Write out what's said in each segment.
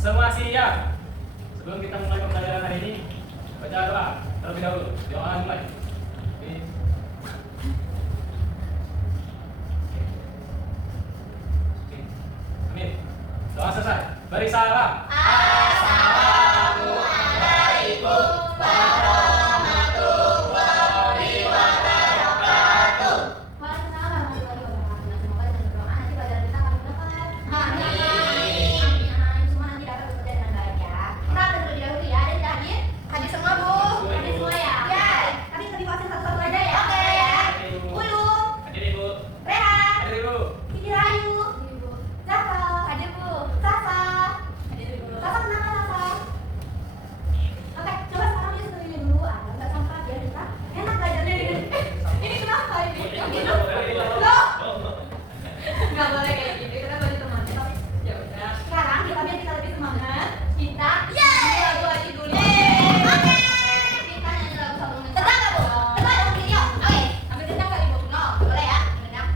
Semua siap. Sebelum kita mulai pembelajaran hari ini, baca doa terlebih dahulu. Doa mulai. Oke. Amin. Doa selesai. Beri salam. Assalamualaikum warahmatullahi wabarakatuh. Waalaikumsalam warahmatullahi wabarakatuh. Semoga dengan berdoa nanti pelajaran kita akan dapat. Amin. Amin. Anak-anak semua nanti dapat bekerja dengan baik ya. Kita terlebih dahulu ya. Ada yang hadir? Hadir semua, Bu. Hadir semua ya. Ya. Tapi lebih fokus satu-satu aja ya. Oke. Ya. Ibu. Ulum, Hadir Ibu. Rehan, Hadir Ibu. Siti Rayu, Zaka, Hadir, Bu. Sasa. Hadir, Bu. Sasa kenapa Sasa? Oke, coba sekarang dia sendiri dulu. Nggak sampah biar kita enak belajarnya. Ini kenapa ini? Loh, nggak boleh kayak gitu. Kita boleh teman. Tapi ya udah. Sekarang kita biar kita lebih semangat. Kita nyanyi lagu aja dulu. Oke. Kita nyanyi lagu satu menit. Tenang nggak, Bu? Tenang dong, video. Oke. Ambil kencang kali, Bu. No, boleh ya? Kencang.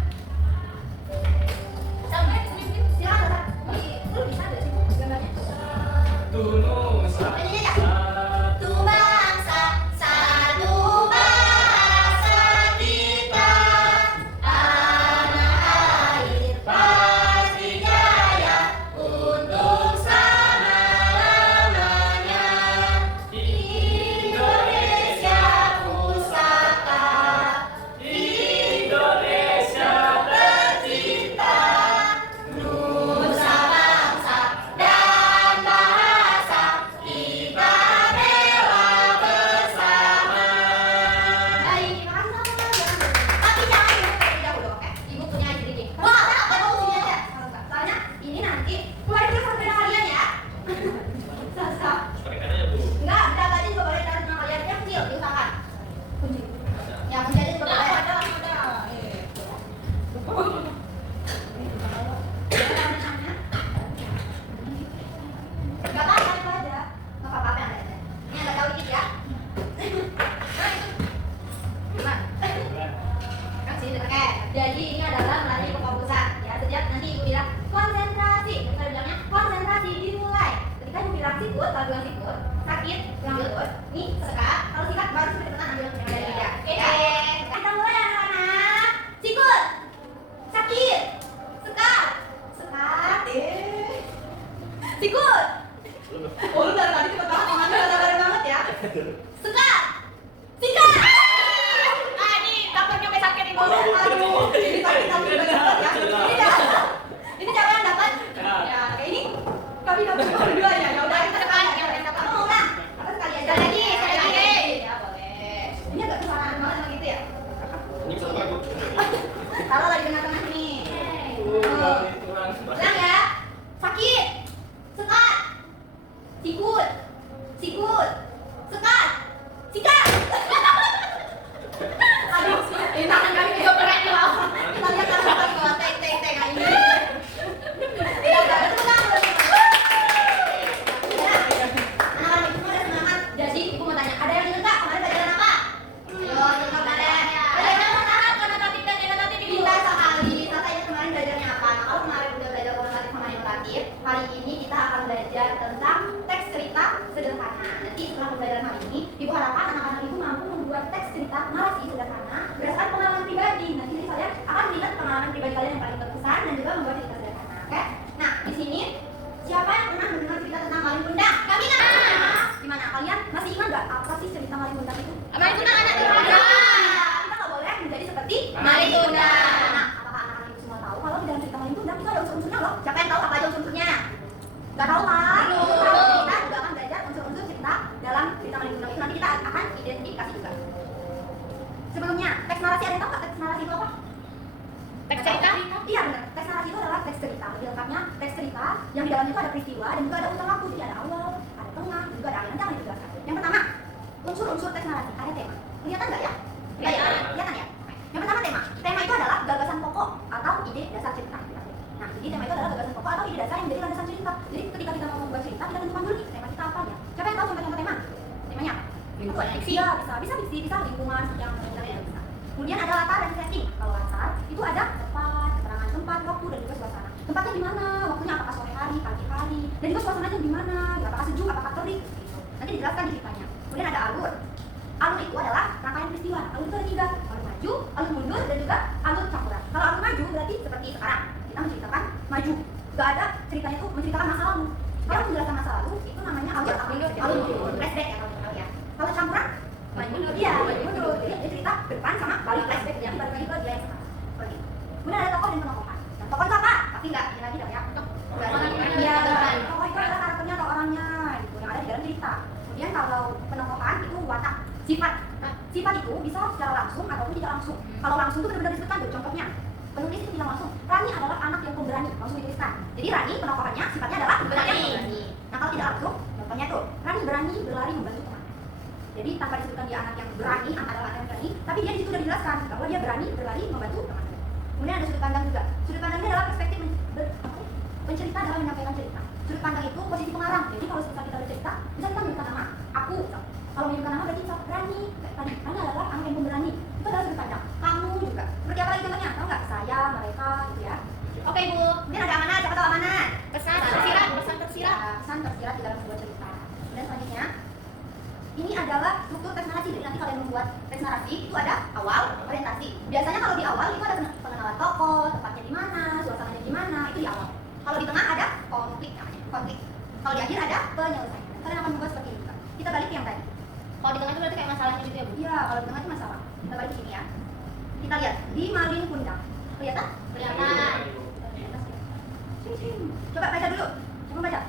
Sampai sini. Silakan Sasa. Lu bisa nggak sih gambarnya? Nusa. Nyanyi aja. Satu bangsa, satu bahasa kita. Tanah air pasti jaya untuk selama-lamanya. Indonesia pusaka, Indonesia tercinta. Nusa bangsa dan bahasa kita bela bersama. Baik, terima kasih sama-sama. Tapi jangan dulu Terlebih dahulu, oke? Ibu punya aja sedikit. Wah, Kenapa kamu sini aja? Soalnya ini nanti keluar dulu sampai kalian ya. Sasa. Pakai katanya Bu. Enggak, udah tadi juga boleh taruh nama kalian yang kecil, diusahakan. Kunci. Ya, kunci aja juga boleh. Gak apa-apa, itu aja. Gak apa-apa yang ada. Ini agak jauh dikit ya. Gimana? Kan sini oke. Jadi ini adalah melatih kefokusan. Ya, setiap nanti ibu bilang konsentrasi. Kita bilangnya konsentrasi dimulai. Ketika ibu bilang sikut, lagu yang sikut, sakit, yang lembut. Nih, sesekap. Kalau sikat baru cepetan ambil yang ada di meja. Oke. Kita mulai anak-anak. Sikut, sakit, sekat, sikut. Oh, lu dari tadi cepet banget, tangannya udah sabar banget ya. Sekat, sikat. Ah, ini dapatnya sampai sakit Ibu. Aduh, ini sakit tapi juga dapat ya. Ini siapa yang dapat? Ya, kayak ini. Kami dapat dua-duanya. Ya udah, kita depan. Kamu mau ulang? Apa sekali aja? Sekali lagi. Ya, boleh. Ini agak kesalahan banget sama gitu ya. Ini bisa Bu. Taruh lagi tengah-tengah nih. Kurang. Ulang ya. Sakit, sekat, sikut, sekat, sikat. Aduh, ini tangan kami juga berat nih loh. Kita lihat tangan kami bawa teng kayak ini. Iya, udah tenang. Anak-anak ibu udah semangat. Jadi ibu mau tanya, ada yang ingat nggak kemarin pelajaran apa? Ayo, ingat kemarin. Ada yang ingat konotatif dan denotatif ibu? Pintar sekali. Tata ingat kemarin belajarnya apa? Nah, kalau kemarin udah belajar konotatif sama denotatif, hari ini kita akan belajar tentang teks cerita sederhana. Nanti setelah pembelajaran hari ini, ibu harapkan anak-anak ibu mampu membuat teks cerita narasi sederhana berdasarkan pengalaman pribadi. Nanti jadi saya akan melihat pengalaman pribadi kalian yang paling berkesan dan juga membuat cerita sederhana. Oke? Nah, di sini siapa yang pernah mendengar cerita tentang Malin Kundang? Kami kan? Gimana? Kalian masih ingat nggak apa sih cerita Malin Kundang itu? Malin Kundang anak Kita Kundang. nggak boleh menjadi seperti Malin Kundang. Nah, apakah anak-anak ibu semua tahu kalau di dalam cerita Malin Kundang itu ada unsur-unsurnya loh? Siapa yang tahu apa aja unsur-unsurnya? Gak tahu kan? Belum. Kita juga akan belajar unsur-unsur cerita dalam cerita Malin Kundang itu. Nanti kita akan identifikasi juga. Sebelumnya, teks narasi ada yang tahu nggak teks narasi itu apa? Teks cerita? Iya benar. Teks narasi itu adalah teks cerita. Lebih lengkapnya teks cerita yang di dalamnya itu ada peristiwa dan juga ada unsur waktu. Jadi ada awal, ada tengah, dan juga ada akhir. Nanti akan dijelaskan. Yang pertama, unsur-unsur teks narasi ada tema. Kelihatan nggak ya? Kelihatan. Kelihatan ya? Yang pertama tema. Tema itu adalah gagasan pokok atau ide dasar cerita. Nah, jadi tema itu adalah gagasan pokok atau ide dasar yang menjadi landasan cerita. Jadi ketika kita mau membuat cerita, kita tentukan dulu nih tema kita apa ya. Siapa yang tahu contoh-contoh tema? Temanya apa? Lingkungan. Iya, bisa fiksi, bisa lingkungan, yang sebenarnya bisa. Kemudian ada latar dan setting. Kalau latar itu ada tempat, keterangan tempat, waktu dan juga suasana. Tempatnya di mana? Waktunya apakah sore hari, pagi hari, dan juga suasananya gimana, apakah sejuk, apakah terik, gitu. Nanti dijelaskan di ceritanya. Kemudian ada alur. Alur itu adalah rangkaian peristiwa. Alur itu ada 3, alur maju, alur mundur, dan juga alur campuran. Kalau alur maju berarti seperti sekarang kita menceritakan maju, gak ada ceritanya tuh menceritakan masa lalu. Kalau menjelaskan masa lalu itu namanya alur mundur, flashback ya kalau kita tahu ya. Kalau campuran maju mundur, iya maju mundur. Jadi dia cerita ke depan sama balik flashback yang balik lagi ke dia yang sekarang. Seperti itu. Kemudian ada tokoh dan penokohan. Dan tokoh itu apa? Tapi nggak ini lagi dong ya. Iya, tokoh itu adalah karakternya atau orangnya gitu yang ada di dalam cerita. Kemudian kalau penokohan itu watak, sifat. Sifat itu bisa secara langsung ataupun tidak langsung. Kalau langsung itu benar-benar disebutkan tuh. Contohnya, penulis itu bilang langsung, Rani adalah anak yang pemberani, langsung dituliskan. Jadi Rani penokohannya sifatnya adalah berani. Nah kalau tidak langsung, contohnya tuh, Rani berani berlari membantu teman. Jadi tanpa disebutkan dia anak yang berani, adalah anak yang berani, tapi dia di situ sudah dijelaskan bahwa dia berani berlari membantu teman. Kemudian ada sudut pandang juga. Sudut pandang ini adalah perspektif pencerita dalam menyampaikan cerita. Sudut pandang itu posisi pengarang. Jadi kalau kita bercerita, bisa kita menyebutkan nama. Aku. Kalau menyebutkan nama berarti kita berani. Tadi Rani adalah anak yang pemberani. Itu adalah sudut pandang. Kamu juga. Seperti apa lagi contohnya? Tahu nggak? Saya, mereka, gitu ya. Oke Bu. Kemudian ada amanat. Siapa tahu amanat? Pesan tersirat. Pesan tersirat. Pesan tersirat di dalam sebuah cerita. Kemudian selanjutnya, ini adalah struktur teks narasi. Jadi nanti kalian membuat teks narasi itu ada awal, orientasi. Biasanya kalau di awal itu ada pengenalan tokoh, tempatnya di mana, suasananya gimana, itu di awal. Kalau di tengah ada konflik namanya, konflik. Kalau di akhir ada penyelesaian. Kalian akan membuat seperti itu. Kita balik ke yang tadi. Kalau di tengah itu berarti kayak masalahnya gitu ya Bu? Iya, kalau di tengah itu masalah. Kita balik ke sini ya. Kita lihat di Malin Kundang. Kelihatan? Kelihatan. Coba baca dulu. Coba baca.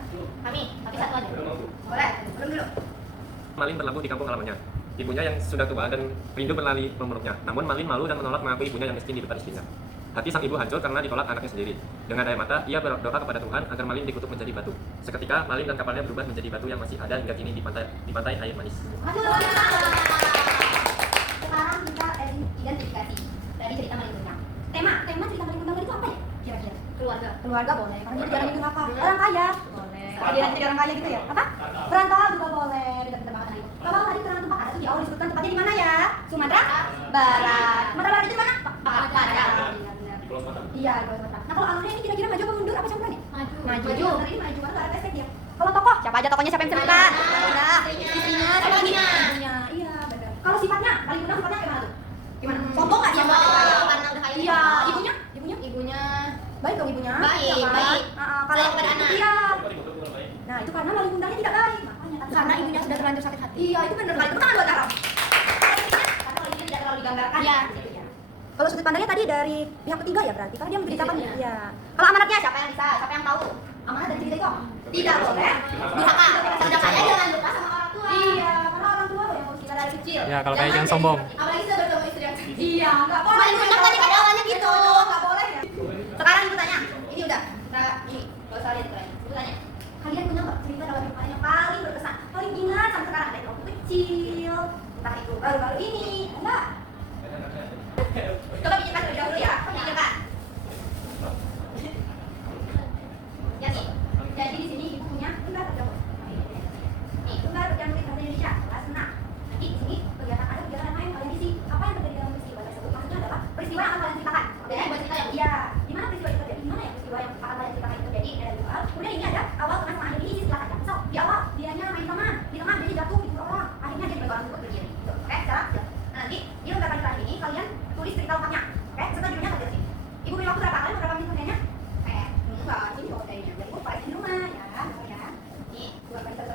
Kami, tapi satu aja. Boleh, belum dulu. Malin berlabuh di kampung halamannya. Ibunya yang sudah tua dan rindu berlari memeluknya. Namun Malin malu dan menolak mengakui ibunya yang miskin di depan istrinya. Hati sang ibu hancur karena ditolak anaknya sendiri. Dengan air mata, ia berdoa kepada Tuhan agar Malin dikutuk menjadi batu. Seketika, Malin dan kapalnya berubah menjadi batu yang masih ada hingga kini di pantai air manis. Sekarang kita identifikasi dari cerita Malin Kundang. Tema cerita Malin Kundang itu apa ya? Kira-kira? Keluarga boleh. Karena dia jarang hidup apa? Orang kaya. Boleh. Jadi orang kaya gitu ya? Apa? Perantauan juga boleh. Beda-beda banget tadi. Kalau tadi perantauan tempat ada tuh di awal disebutkan tempatnya di mana ya? Sumatera Barat. Sumatera Barat itu mana? Padang. Iya, di Pulau Sumatera. Nah kalau alurnya ini kira-kira maju apa mundur? Apa campuran ya? Maju. Bener ini maju, karena ada efek dia. Kalau tokoh, siapa aja tokohnya siapa yang disebutkan? Udah. Istrinya, sama lagi. Iya, benar. Kalau sifatnya, Malin Kundang sifatnya gimana tuh? Gimana? Sombong nggak dia? Karena udah kaya. Iya, ibunya. Baik dong ibunya. Baik. Kalau kepada anak. Iya. Nah itu karena Malin Kundangnya tidak baik. Makanya. Karena ibunya sudah terlanjur sakit hati. Iya, itu benar. Tepuk tangan buat Karol. Karena kalau ibunya tidak terlalu digambarkan. Iya. Kalau sudut pandangnya tadi dari pihak ketiga ya berarti, karena dia menceritakan ya. Iya. Kalau amanatnya siapa yang bisa, siapa yang tahu? Amanat dari cerita itu tidak boleh durhaka. Sedangkannya jangan lupa sama orang tua. Iya, karena orang tua yang harus kita dari kecil. Ya, kalau kayak jangan sombong. Apalagi sudah bertemu istri yang kecil. Iya, enggak boleh. Malin Kundang tadi kan awalnya gitu. Enggak boleh ya. Sekarang ibu tanya. Ini udah. Kita ini, enggak usah lihat kalian. Ibu tanya. Kalian punya enggak cerita dalam hidup kalian yang paling berkesan? Paling ingat sampai sekarang dari waktu kecil. Entah itu baru-baru ini. Enggak. Coba pikirkan terlebih dahulu ya, pikirkan. Ya nih, jadi di sini ibu punya lembar berjamur. Nih, lembar berjamur bahasa Indonesia kelas 6. Nanti di sini kegiatan ada kegiatan yang lain kalian isi. Apa yang terjadi dalam peristiwa tersebut? Maksudnya adalah peristiwa yang akan kalian ceritakan. Oke, buat cerita yang iya. Di mana peristiwa itu terjadi? Di mana ya peristiwa yang akan kalian ceritakan itu terjadi? Ada dua. Kemudian ini ada awal, tengah, sama akhir. Ini isi setelah aja. Misal di awal dianya main teman, di tengah dia jatuh di orang, akhirnya dia dibantu orang untuk berdiri. Gitu. Oke, sekarang nah, nanti di lembar kalian ini kalian tulis cerita lengkapnya. Oke, serta judulnya kerja sini. Ibu beri waktu berapa? Kalian berapa menit kerjanya? Enggak, ini mau kerjanya. Jadi ibu pakai di rumah ya. Nih, 2 kali 1.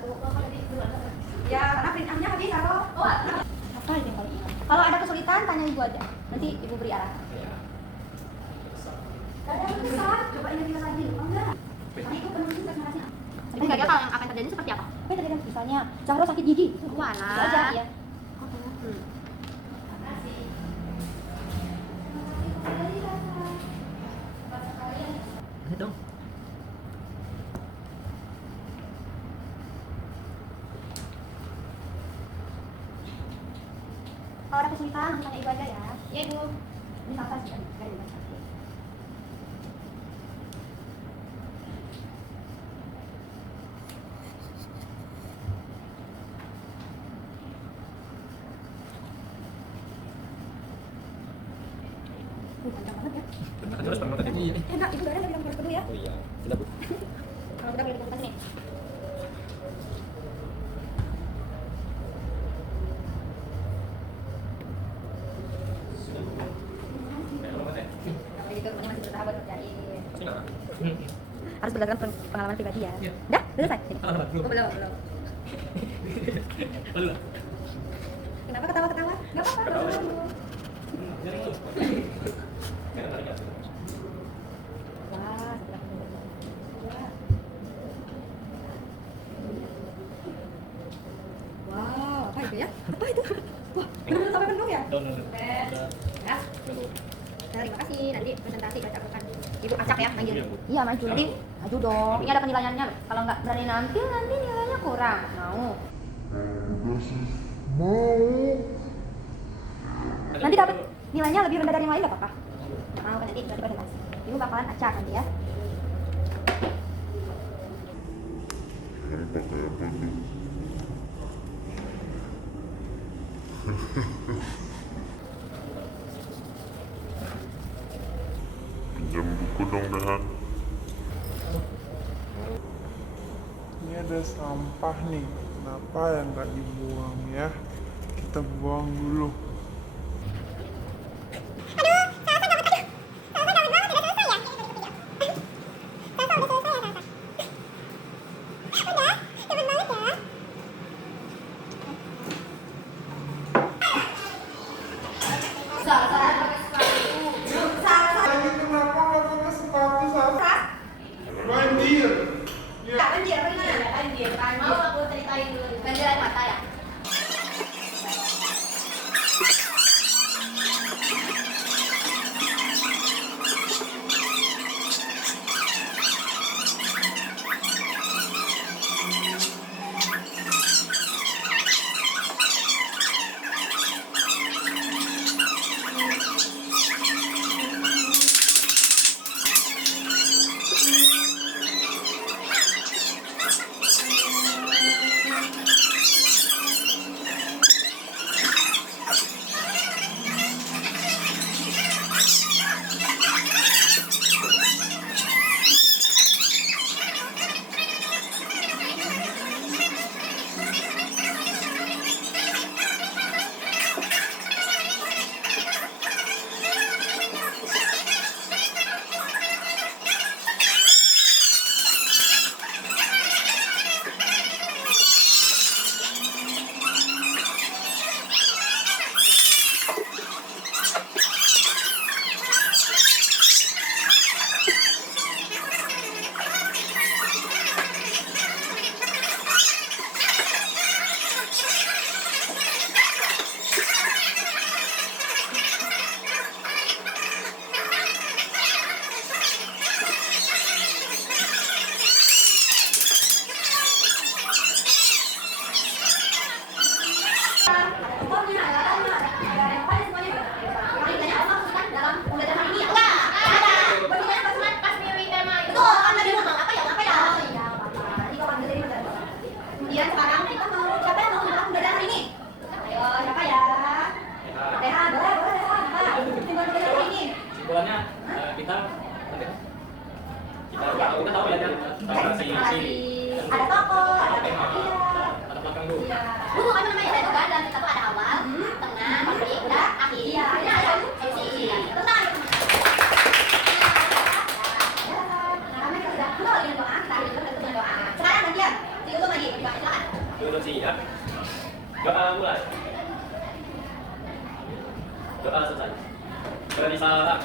Ya, karena printnya habis atau apa yang paling ingat? Kalau ada kesulitan tanya ibu aja. Nanti ibu beri arahan. Ada kesulitan, coba ingat lagi dulu. Enggak. Tadi ibu penulis teks narasi. Tapi kira-kira kalau yang akan terjadi seperti apa? Apa yang terjadi? Misalnya, Zahro sakit gigi. Walah. Itu aja ya. Dong. Kalau ada kesulitan langsung tanya ibu aja ya. Iya ibu. Ini apa sih? Dari ibu. Panjang banget ya. Terus pernah tadi. Iya. Enggak, ibu udah ada bilang dulu ya. Oh iya, sudah Bu. Kalau kita pilih bukan nih. Kayak gitu, pokoknya masih bersahabat kerjain. Pasti nggak? Harus berdasarkan pengalaman pribadi ya. Iya. Dah, udah selesai. Belum. Oh, belum. Belum. Kenapa ketawa-ketawa? Gak apa-apa. belum. Wah, wow, apa itu ya? Apa itu? Wah, benar-benar sampai penuh ya? Belum. Ya. Terima kasih. Nanti presentasi baca bukan. Ibu acak ya manggil. Iya, maju nanti. Maju dong. Ini ada penilaiannya loh. Kalau nggak berani nanti nilainya kurang. Mau. Nanti dapat nilainya lebih rendah dari yang lain nggak apa-apa. Nggak mau kan nanti berarti presentasi. Ibu bakalan acak nanti ya. Pinjam buku dong Dahan. Ini ada sampah nih, kenapa ya nggak dibuang ya? Kita buang dulu. Lagi kenapa nggak pakai sepatu Sasa? Banjir. Ya. Banjir apa gimana? Banjir. Mau aku ceritain dulu. Banjir air mata ya? Kemudian sekarang kita mau siapa yang mau menang belajar hari ini? Ayo siapa ya? Dehan, boleh Dehan. Apa? Simpulan belajar hari ini. Simpulannya kita tahu ya kan Ada toko, ada ada belakang dulu. Dulu kan namanya itu kan dalam kita tuh ada awal, tengah, udah akhir. Iya, ada sisi. Tenang. Kami sudah penuh dengan doa, tadi kita dengan doa. Sekarang bagian ditutup lagi, doa silakan. Dulu siap. Doa mulai. Doa selesai. Beri salam.